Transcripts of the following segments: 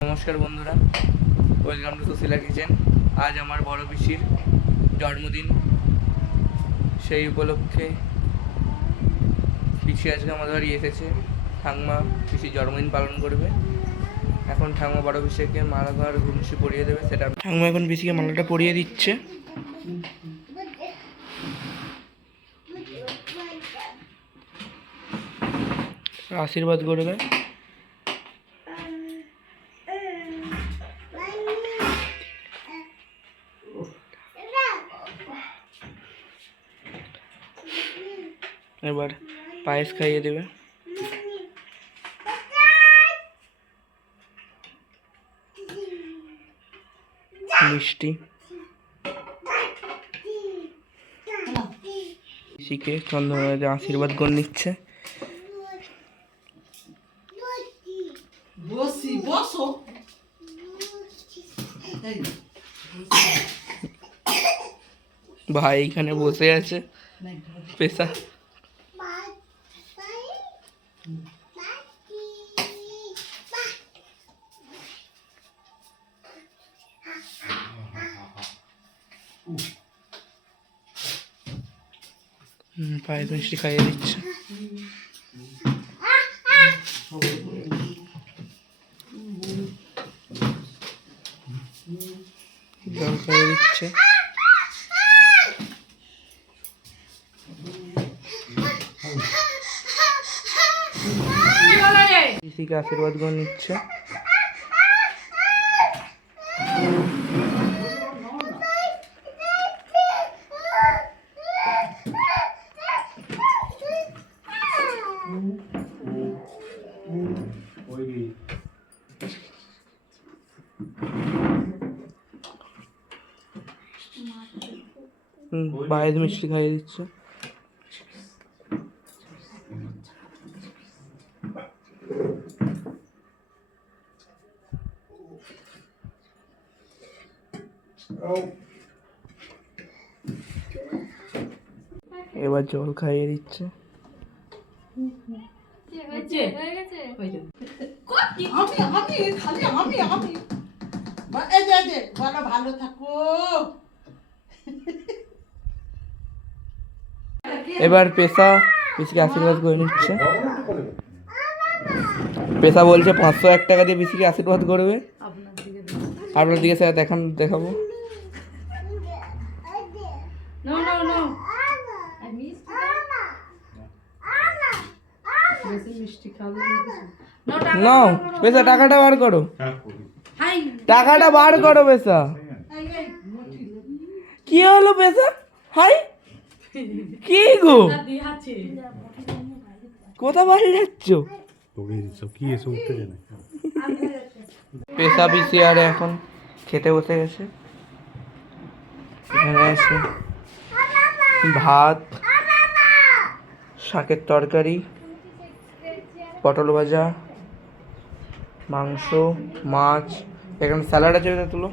নমস্কার বন্ধুরা, welcome to Sushila kitchen. আজ আমার বড় পিসির জন্মদিন। সেই উপলক্ষে পিসি আজকে আমাদের বাড়ি এসেছে। ঠাংমা পিসির জন্মদিন পালন করবে। এখন ঠাংমা বড় পিসিকে মালা ঘর ঘুমসি পরিয়ে দেবে, সেটা ঠাংমা এখন পিসিকে মালাটা পরিয়ে দিচ্ছে। আশীর্বাদ করবে। এবার পায়েস খাইয়ে দেবে। মিষ্টি। পিসিকে চন্দ্রবাবু আশীর্বাদ করে নিচ্ছে। ভাই এখানে বসে আছে। পেশা হুম, পায়েস মিষ্টি খাইয়ে দিচ্ছে জল খাইয়ে দিচ্ছে পিসিকে আশীর্বাদ করে নিচ্ছে। পায়েস মিষ্টি খাইয়ে দিচ্ছে। এবার জল খাইয়ে দিচ্ছে। ভালো থাকো। এবার পেশা পিসিকে আশীর্বাদ করে নিচ্ছে। পেশা বলছে পাঁচশো এক টাকা দিয়ে পিসিকে আশীর্বাদ করবে। আপনার দিকে আপনার দিকে স্যার দেখান দেখাবো। No, no, no. I missed নাও পেশা টাকাটা বার করো। হাই। টাকাটা বার করো মোটি। কি হলো পেশা হাই কি গো। কোথা বাড়ি যাচ্ছ? কি এসব উত্তেজনা পেশা পিসি আর এখন খেতে বসে গেছে। এখানে আছে ভাত শাকের তরকারি পটল ভাজা মাংস মাছ। এখানে স্যালাড আছে এটা তুলো?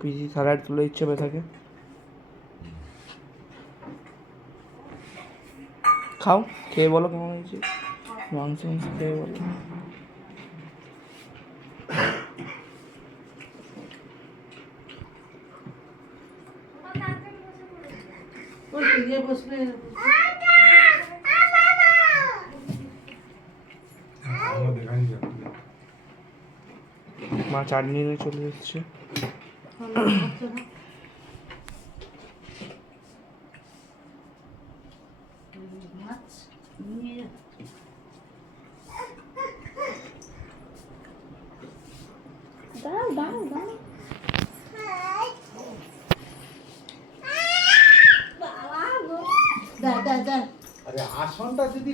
পিসি স্যালাড তুলে দিচ্ছে বেথাকে খাও খেয়ে বলো কেমন হয়েছে? মাংস মাংস খেয়ে বলো। মা চাটনি নিয়ে চলে এসছে। মাছ নিয়ে যা। দাঁড়াও দাঁড়া দাঁড়া আরে আসনটা যদি